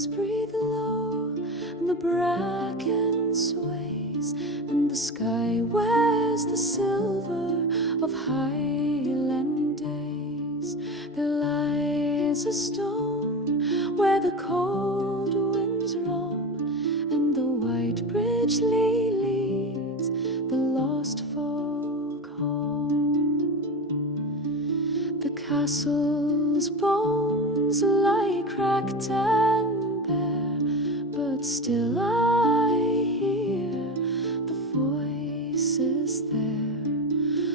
winds breathe low, and the bracken sways, and the sky wears the silver of Highland days. There lies a stone where the cold winds roam, and the white bridge leads the lost folk home. The castle's bones lie cracked and bare, but still I hear the voices there.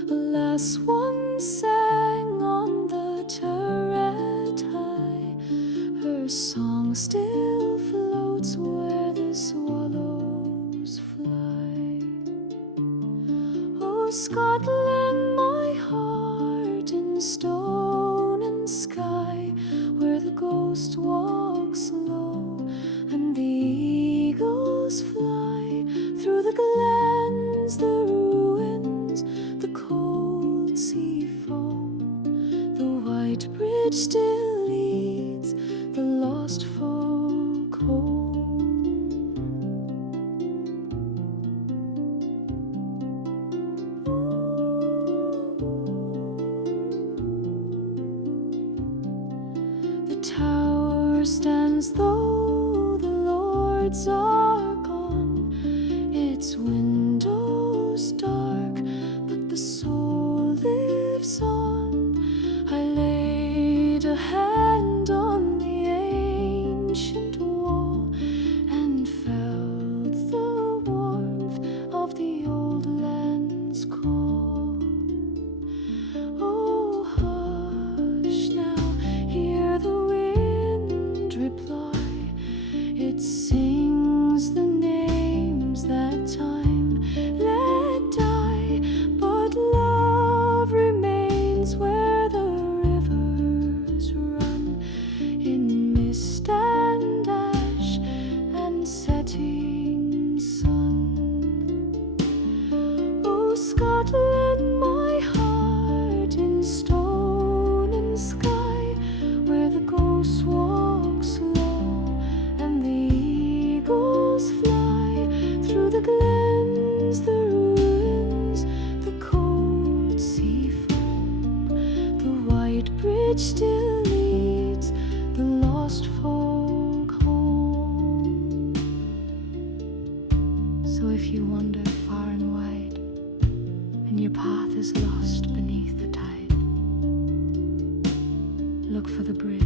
Alas, one sang on the turret high, her song still floats where the swallows fly. Oh, Scotland, my heart in stone and sky, where the ghost walks low and the eagles fly through the glens, the ruins, the cold sea foam. The white bridge still leads the lost folk home. The tower stands though the lords are gone, its windows dark, but the soul lives on. I laid a hand on the ancient wall and felt the warmth of the old land's call. Oh, hush now, hear the wind reply. It sings the names that time let die, but love remains where the rivers run, in mist and ash and setting sun. Oh, Scotland, my heart in stone and sky, where the ghost walks low and the eagles fly through the glens, the ruins, the cold sea foam. The white bridge still leads the lost folk home. So if you wander far and wide, and your path is lost beneath the tide, look for the bridge